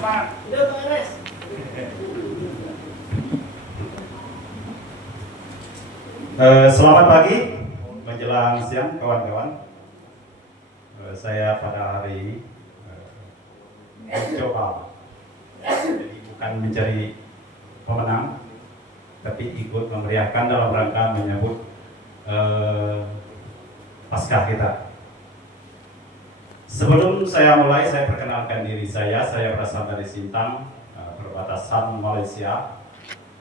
Semangat. Hidup Bang Ares. Selamat pagi menjelang siang kawan-kawan. Saya pada hari ini mencoba, jadi bukan mencari pemenang, tapi ikut memeriahkan dalam rangka menyambut Paskah kita. Sebelum saya mulai, saya perkenalkan diri saya berasal dari Sintang, perbatasan Malaysia,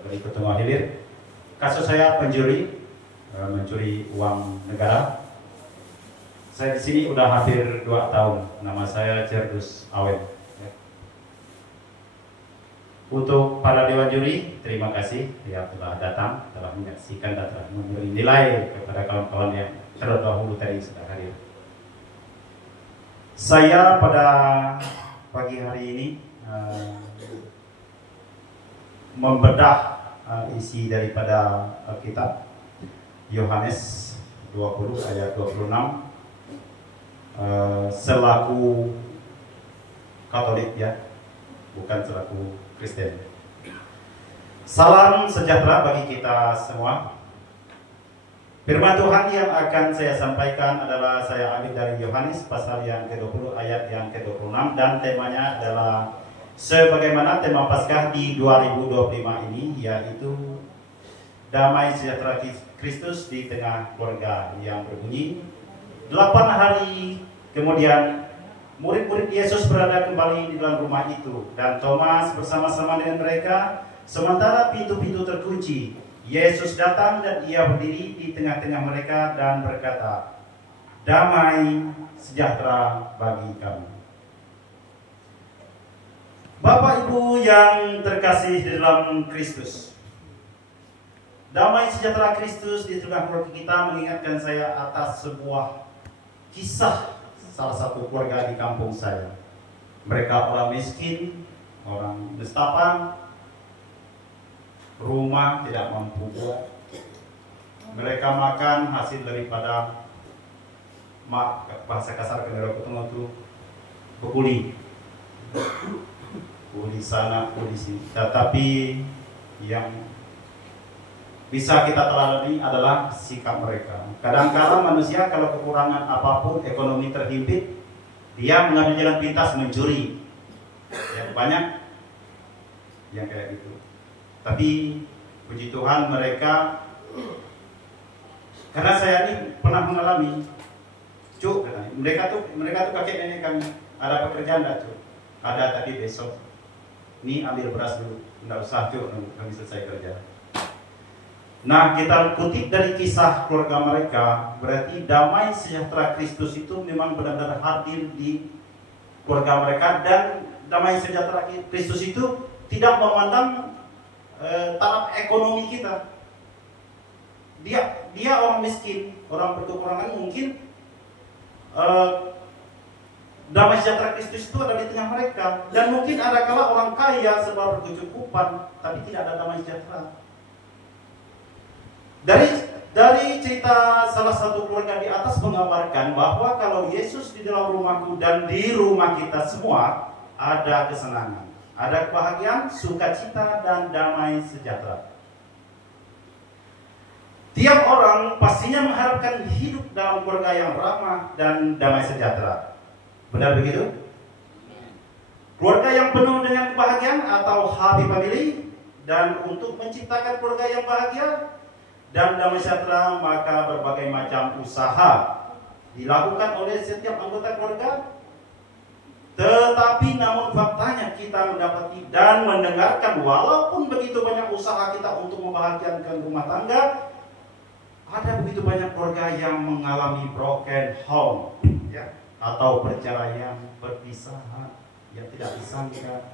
berikut Tengah Hilir. Kasus saya mencuri uang negara. Saya di sini udah hampir 2 tahun. Nama saya Cerdus Awen. Untuk para dewan juri, terima kasih yang telah datang, telah menyaksikan dan telah memberi nilai kepada kawan-kawan yang terdahulu tadi sudah hadir. Saya pada pagi hari ini membedah isi daripada kitab Yohanes 20 ayat 26 selaku Katolik, ya, bukan selaku Kristen. Salam sejahtera bagi kita semua. Firman Tuhan yang akan saya sampaikan adalah saya ambil dari Yohanes pasal yang ke-20 ayat yang ke-26, dan temanya adalah sebagaimana tema Paskah di 2025 ini, yaitu damai sejahtera Kristus di tengah keluarga, yang berbunyi 8 hari kemudian murid-murid Yesus berada kembali di dalam rumah itu, dan Thomas bersama-sama dengan mereka. Sementara pintu-pintu terkunci, Yesus datang dan ia berdiri di tengah-tengah mereka dan berkata, damai sejahtera bagi kamu. Bapak Ibu yang terkasih di dalam Kristus, damai sejahtera Kristus di tengah keluarga kita mengingatkan saya atas sebuah kisah salah satu keluarga di kampung saya. Mereka orang miskin, orang nestapan, rumah tidak mampu buat. Mereka makan hasil daripada bahasa kasar kendera ketemu itu bekuli. Kuli sana, kuli sini. Tetapi yang bisa kita teladani adalah sikap mereka. Kadang-kadang manusia kalau kekurangan apapun, ekonomi terhimpit, dia mengambil jalan pintas mencuri. Ya, banyak yang kayak gitu. Tapi puji Tuhan mereka, karena saya ini pernah mengalami, Cuk, mereka tuh kakek nenek kami, ada pekerjaan enggak, Cuk? Ada, tadi besok. Ini ambil beras dulu, enggak usah, Cuk, kami selesai kerja. Nah, kita kutip dari kisah keluarga mereka, berarti damai sejahtera Kristus itu memang benar-benar hadir di keluarga mereka, dan damai sejahtera Kristus itu tidak memandang taraf ekonomi kita. Dia orang miskin, orang berkekurangan, mungkin damai sejahtera Kristus itu ada di tengah mereka. Dan mungkin ada kala orang kaya sebab berkecukupan, tapi tidak ada damai sejahtera. Dari cerita salah satu keluarga di atas menggambarkan bahwa kalau Yesus di dalam rumahku dan di rumah kita semua, ada kesenangan, ada kebahagiaan, sukacita, dan damai sejahtera. Tiap orang pastinya mengharapkan hidup dalam keluarga yang ramah dan damai sejahtera. Benar begitu? Keluarga yang penuh dengan kebahagiaan atau happy family, dan untuk menciptakan keluarga yang bahagia dan damai sejahtera, maka berbagai macam usaha dilakukan oleh setiap anggota keluarga. Tetapi namun faktanya kita mendapati dan mendengarkan, walaupun begitu banyak usaha kita untuk membahagiakan rumah tangga, ada begitu banyak keluarga yang mengalami broken home, ya, atau perceraian, perpisahan yang tidak disangka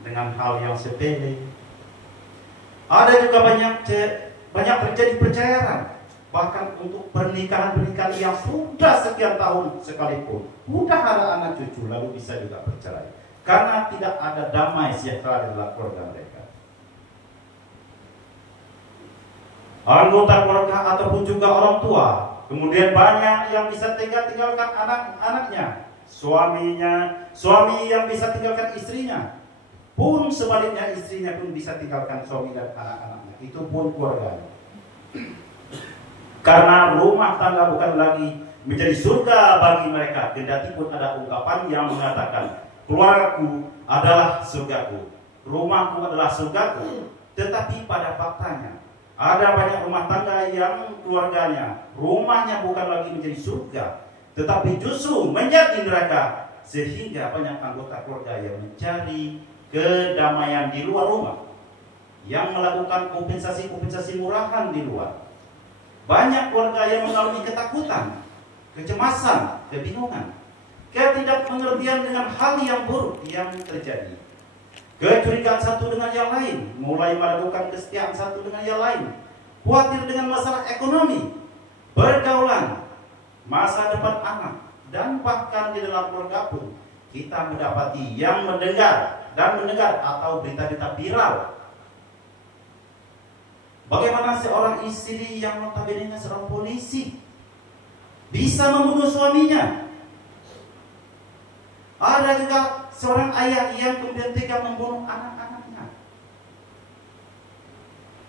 dengan hal yang sepele. Ada juga banyak terjadi perceraian, bahkan untuk pernikahan yang sudah sekian tahun sekalipun, sudah ada anak cucu, lalu bisa juga bercerai karena tidak ada damai sejahtera di dalam keluarga mereka. Anggota keluarga ataupun juga orang tua, kemudian banyak yang bisa tega tinggalkan anak-anaknya suami yang bisa tinggalkan istrinya, pun sebaliknya istrinya pun bisa tinggalkan suami dan anak-anaknya. Itu pun keluarga. Karena rumah tangga bukan lagi menjadi surga bagi mereka. Kendati pun ada ungkapan yang mengatakan, keluargaku adalah surgaku, rumahku adalah surgaku. Tetapi pada faktanya, ada banyak rumah tangga yang keluarganya, rumahnya bukan lagi menjadi surga, tetapi justru menjadi neraka. Sehingga banyak anggota keluarga yang mencari kedamaian di luar rumah, yang melakukan kompensasi murahan di luar. Banyak keluarga yang mengalami ketakutan, kecemasan, kebingungan, ketidakmengertian dengan hal yang buruk yang terjadi, kecurigaan satu dengan yang lain, mulai melakukan kesetiaan satu dengan yang lain, khawatir dengan masalah ekonomi, pergaulan, masa depan anak, dan bahkan di dalam keluarga pun kita mendapati yang mendengar atau berita-berita viral. Bagaimana seorang istri yang notabene seorang polisi bisa membunuh suaminya? Ada juga seorang ayah yang kemudian tega membunuh anak-anaknya.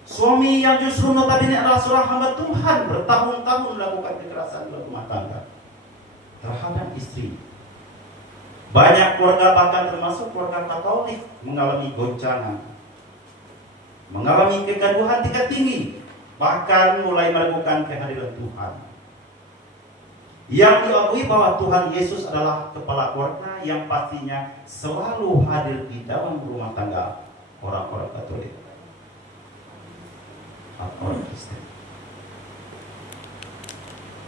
Suami yang justru notabene adalah seorang hamba Tuhan, bertahun-tahun melakukan kekerasan dalam rumah tangga terhadap istri. Banyak keluarga, bahkan termasuk keluarga Katolik, mengalami goncangan, mengalami kegaduhan tingkat tinggi, bahkan mulai meragukan kehadiran Tuhan. Yang diakui bahwa Tuhan Yesus adalah kepala keluarga yang pastinya selalu hadir di dalam rumah tangga orang-orang Katolik atau orang Kristen.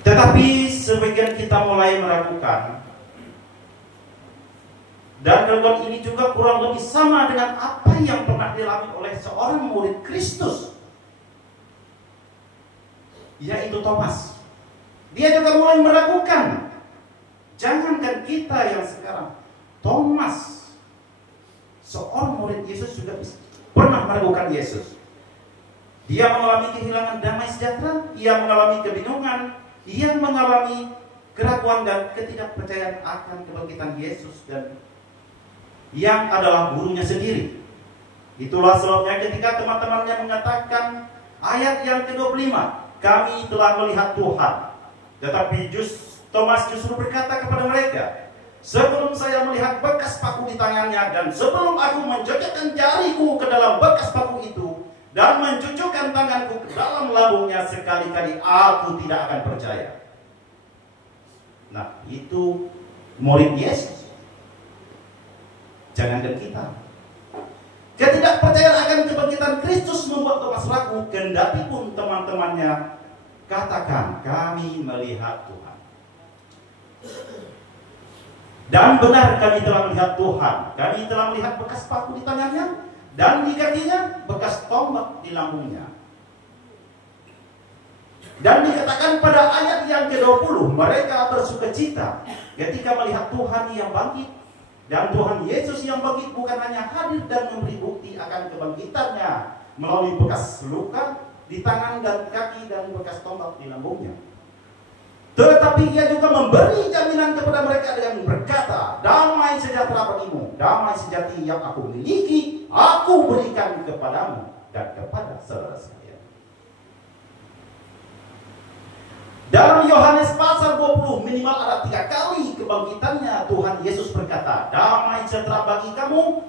Tetapi sebagian kita mulai meragukan, dan gangguan ini juga kurang lebih sama dengan apa yang pernah dialami oleh seorang murid Kristus, yaitu Thomas. Dia juga mulai meragukan. Jangankan kita yang sekarang, Thomas, seorang murid Yesus, juga pernah meragukan Yesus. Dia mengalami kehilangan damai sejahtera, ia mengalami kebingungan, ia mengalami keraguan dan ketidakpercayaan akan kebangkitan Yesus dan yang adalah gurunya sendiri. Itulah sebabnya ketika teman-temannya mengatakan ayat yang ke-25, kami telah melihat Tuhan. Tetapi Thomas justru berkata kepada mereka, sebelum saya melihat bekas paku di tangannya, dan sebelum aku menjojokkan jariku ke dalam bekas paku itu, dan mencucukkan tanganku ke dalam lambungnya, sekali-kali aku tidak akan percaya. Nah, itu murid Yesus. Jangankan kita. Ketidakpercayaan akan kebangkitan Kristus membuat Thomas ragu, kendati pun teman-temannya katakan, kami melihat Tuhan. Dan benar, kami telah melihat Tuhan. Kami telah melihat bekas paku di tangannya, dan di kakinya bekas tombak di lambungnya. Dan dikatakan pada ayat yang ke-20, mereka bersukacita ketika melihat Tuhan yang bangkit. Dan Tuhan Yesus yang bangkit bukan hanya hadir dan memberi bukti akan kebangkitannya melalui bekas luka di tangan dan kaki dan bekas tombak di lambungnya, tetapi ia juga memberi jaminan kepada mereka dengan berkata, damai sejahtera bagimu, damai sejati yang aku miliki, aku berikan kepadamu dan kepada saudara sekalian. Dalam Yohanes pasal 20 minimal ada 3 kali kebangkitannya Tuhan Yesus berkata, damai sejahtera bagi kamu.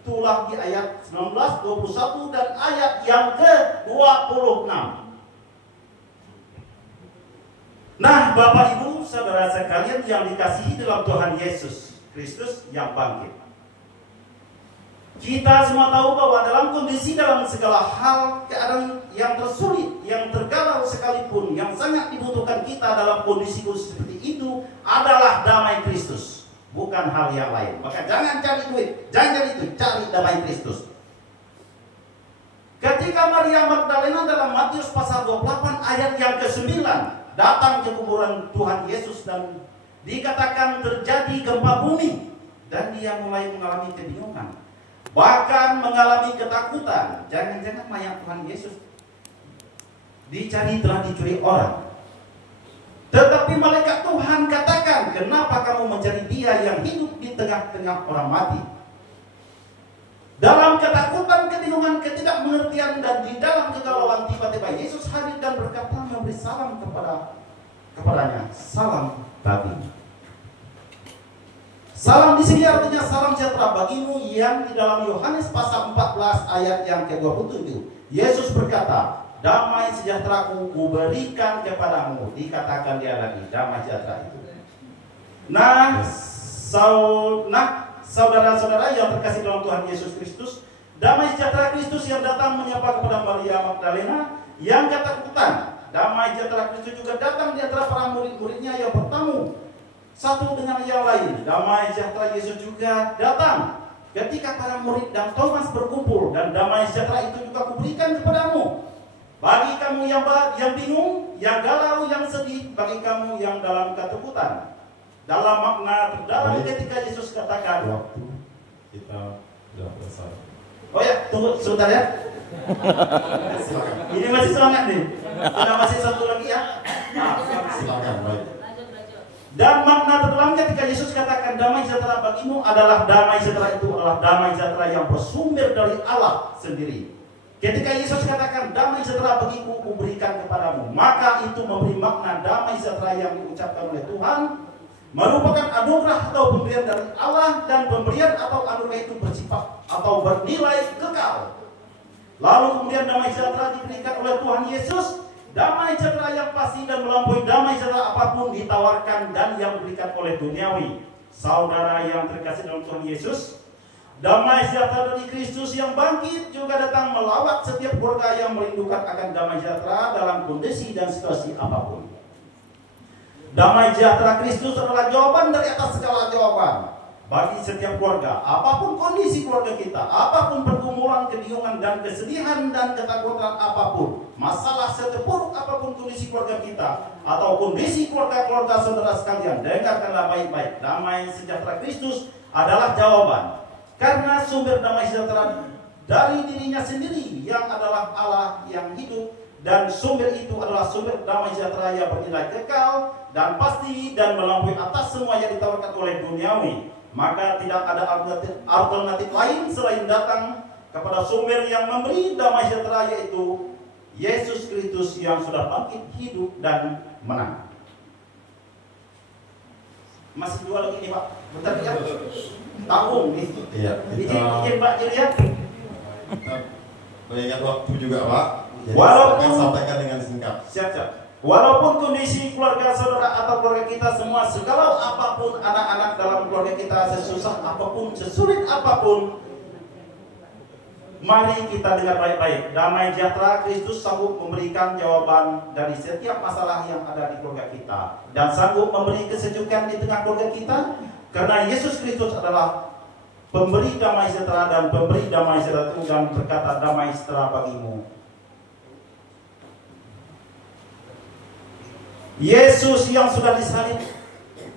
Itulah di ayat 19, 21 dan ayat yang ke-26. Nah, Bapak Ibu saudara sekalian yang dikasihi dalam Tuhan Yesus Kristus yang bangkit, kita semua tahu bahwa dalam kondisi, dalam segala hal, keadaan yang tersulit, yang tergalau sekalipun, yang sangat dibutuhkan kita dalam kondisi seperti itu adalah damai Kristus, bukan hal yang lain. Maka jangan cari duit, jangan cari itu, cari damai Kristus. Ketika Maria Magdalena dalam Matius pasal 28 ayat yang ke-9 datang ke kuburan Tuhan Yesus dan dikatakan terjadi gempa bumi, dan dia mulai mengalami kebingungan, bahkan mengalami ketakutan. Jangan-jangan mayat Tuhan Yesus dicari telah dicuri orang. Tetapi malaikat Tuhan katakan, kenapa kamu mencari dia yang hidup di tengah-tengah orang mati? Dalam ketakutan, kebingungan, ketidakmengertian, dan di dalam kegalauan, tiba-tiba Yesus hadir dan berkata, memberi salam kepadanya. Salam bagi. Salam di sini artinya salam sejahtera bagimu, yang di dalam Yohanes pasal 14 ayat yang ke-27. Yesus berkata, damai sejahteraku kuberikan kepadamu. Dikatakan dia lagi, damai sejahtera itu. Nah, saudara-saudara yang terkasih dalam Tuhan Yesus Kristus, damai sejahtera Kristus yang datang menyapa kepada Maria Magdalena yang ketakutan. Damai sejahtera Kristus juga datang di antara para murid-muridnya yang bertemu satu dengan yang lain. Damai sejahtera Yesus juga datang ketika para murid dan Thomas berkumpul, dan damai sejahtera itu juga kuberikan kepadamu. Bagi kamu yang bingung, yang galau, yang sedih, bagi kamu yang dalam ketakutan. Dalam makna terdalam ketika Yesus katakan, waktu kita sudah selesai. Oh ya, tunggu sebentar ya. Ini masih semangat nih. Ada masih satu lagi ya. Silakan, baik. Dan makna terdalam ketika Yesus katakan damai sejahtera bagimu adalah damai sejahtera itu adalah damai sejahtera yang bersumber dari Allah sendiri. Ketika Yesus katakan damai sejahtera bagiku kuberikan kepadamu, maka itu memberi makna damai sejahtera yang diucapkan oleh Tuhan merupakan anugerah atau pemberian dari Allah, dan pemberian atau anugerah itu bersifat atau bernilai kekal. Lalu kemudian damai sejahtera diberikan oleh Tuhan Yesus, damai sejahtera yang pasti dan melampaui damai sejahtera apapun ditawarkan dan yang diberikan oleh duniawi. Saudara yang terkasih dalam Tuhan Yesus, damai sejahtera dari Kristus yang bangkit juga datang melawat setiap keluarga yang merindukan akan damai sejahtera dalam kondisi dan situasi apapun. Damai sejahtera Kristus adalah jawaban dari atas segala jawaban bagi setiap keluarga. Apapun kondisi keluarga kita, apapun pergumulan, kebingungan, dan kesedihan, dan ketakutan apapun, masalah seterpuruk apapun kondisi keluarga kita, atau kondisi keluarga-keluarga saudara sekalian, dengarkanlah baik-baik. Damai sejahtera Kristus adalah jawaban. Karena sumber damai sejahtera dari dirinya sendiri, yang adalah Allah yang hidup, dan sumber itu adalah sumber damai sejahtera yang bernilai kekal dan pasti dan melampaui atas semua yang ditawarkan oleh duniawi. Maka tidak ada alternatif lain selain datang kepada sumber yang memberi damai sejahtera, yaitu Yesus Kristus yang sudah bangkit, hidup, dan menang. Masih dua lagi nih Pak, bentar ya. Tanggung nih. Iya, Izin Pak, jadi ya. Kita mengingat waktu juga Pak. Jadi Walaupun sampaikan dengan singkat. Siap. Walaupun kondisi keluarga saudara atau keluarga kita semua segalau apapun, anak-anak dalam keluarga kita sesusah apapun, sesulit apapun, mari kita dengar baik-baik. Damai sejahtera Kristus sanggup memberikan jawaban dari setiap masalah yang ada di keluarga kita, dan sanggup memberi kesejukan di tengah keluarga kita, karena Yesus Kristus adalah pemberi damai sejahtera dan pemberi damai sejahtera itu, dan berkata damai sejahtera bagimu. Yesus yang sudah disalib,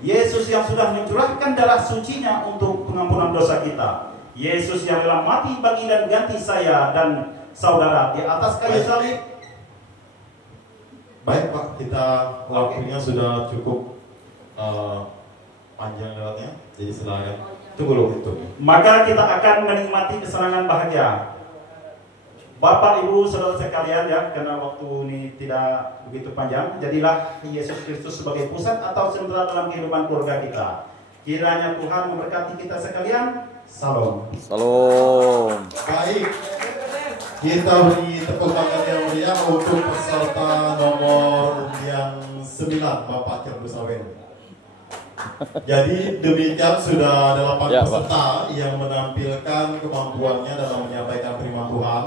Yesus yang sudah mencurahkan darah sucinya untuk pengampunan dosa kita, Yesus yang rela mati bagi dan ganti saya dan saudara di atas kayu salib. Baik Pak, kita waktunya sudah cukup panjang lewatnya, jadi silakan tunggu dulu. Maka kita akan menikmati kesenangan bahagia. Bapak, Ibu, saudara sekalian ya, karena waktu ini tidak begitu panjang, jadilah Yesus Kristus sebagai pusat atau sentral dalam kehidupan keluarga kita. Kiranya Tuhan memberkati kita sekalian. Salam. Salam. Baik, kita beri tepuk tangan yang meriah untuk peserta nomor yang 9, Bapak Cerbusawen. Jadi demikian sudah 8 peserta yang menampilkan kemampuannya dalam menyampaikan firman Tuhan.